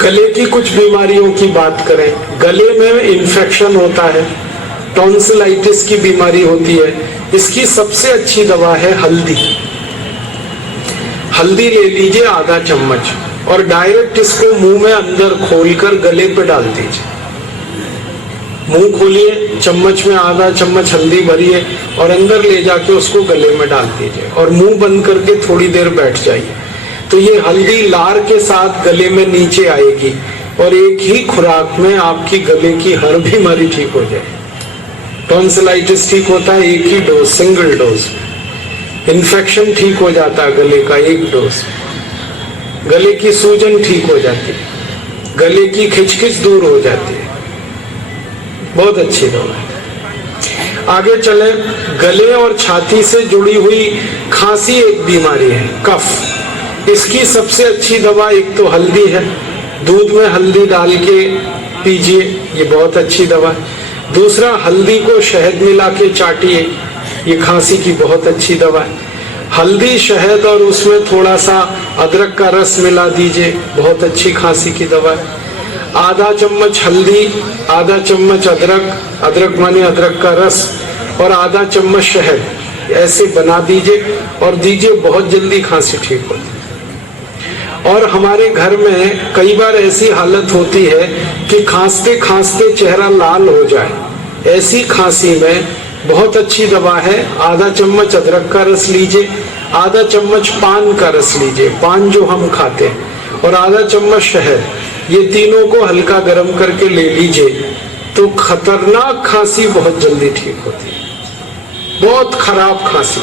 गले की कुछ बीमारियों की बात करें, गले में इन्फेक्शन होता है, टॉन्सिलाइटिस की बीमारी होती है। इसकी सबसे अच्छी दवा है हल्दी। हल्दी ले लीजिए आधा चम्मच और डायरेक्ट इसको मुंह में अंदर खोलकर गले पे डाल दीजिए। मुंह खोलिए, चम्मच में आधा चम्मच हल्दी भरिए और अंदर ले जाके उसको गले में डाल दीजिए और मुंह बंद करके थोड़ी देर बैठ जाइए। तो ये हल्दी लार के साथ गले में नीचे आएगी और एक ही खुराक में आपकी गले की हर बीमारी ठीक हो जाए। टॉन्सिलाइटिस ठीक होता है एक ही डोज, सिंगल डोज। इन्फेक्शन ठीक हो जाता है गले का एक डोज। गले की सूजन ठीक हो जाती है, गले की खिचखिच दूर हो जाती है। बहुत अच्छी दवा है। आगे चले, गले और छाती से जुड़ी हुई खांसी एक बीमारी है, कफ। इसकी सबसे अच्छी दवा एक तो हल्दी है, दूध में हल्दी डाल के पीजिए, ये बहुत अच्छी दवा है। दूसरा, हल्दी को शहद मिला के चाटिए, ये खांसी की बहुत अच्छी दवा है। हल्दी, शहद और उसमें थोड़ा सा अदरक का रस मिला दीजिए, बहुत अच्छी खांसी की दवा है। आधा चम्मच हल्दी, आधा चम्मच अदरक, अदरक माने अदरक का रस, और आधा चम्मच शहद, ऐसे बना दीजिए और दीजिए, बहुत जल्दी खांसी ठीक होती है। और हमारे घर में कई बार ऐसी हालत होती है कि खांसते खांसते चेहरा लाल हो जाए। ऐसी खांसी में बहुत अच्छी दवा है, आधा चम्मच अदरक का रस लीजिए, आधा चम्मच पान का रस लीजिए, पान जो हम खाते हैं, और आधा चम्मच शहद। ये तीनों को हल्का गर्म करके ले लीजिए तो खतरनाक खांसी बहुत जल्दी ठीक होती है। बहुत खराब खांसी,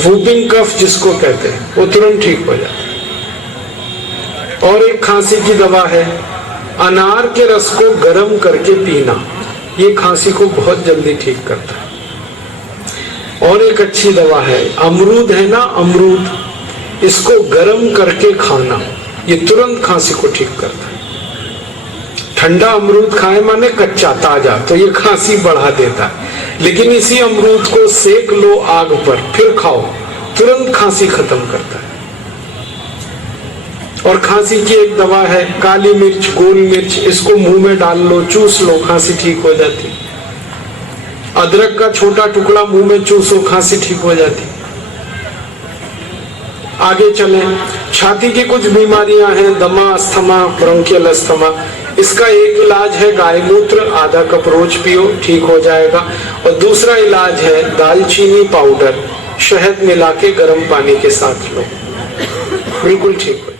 वूपिंग कफ जिसको कहते हैं, वो तुरंत ठीक हो जाता है। और एक खांसी की दवा है, अनार के रस को गर्म करके पीना, ये खांसी को बहुत जल्दी ठीक करता है। और एक अच्छी दवा है, अमरूद है ना, अमरूद, इसको गर्म करके खाना, ये तुरंत खांसी को ठीक करता है। ठंडा अमरूद खाए माने कच्चा, ताजा, तो ये खांसी बढ़ा देता है। लेकिन इसी अमरूद को सेक लो आग पर, फिर खाओ, तुरंत खांसी खत्म करता है। और खांसी की एक दवा है, काली मिर्च, गोल मिर्च, इसको मुंह में डाल लो, चूस लो, खांसी ठीक हो जाती। अदरक का छोटा टुकड़ा मुंह में चूसो, खांसी ठीक हो जाती। आगे चलें, छाती की कुछ बीमारियां हैं, दमा, अस्थमा, ब्रोंकियल अस्थमा। इसका एक इलाज है गाय मूत्र, आधा कप रोज पियो, ठीक हो जाएगा। और दूसरा इलाज है दालचीनी पाउडर, शहद मिला के गर्म पानी के साथ लो, बिल्कुल ठीक हो।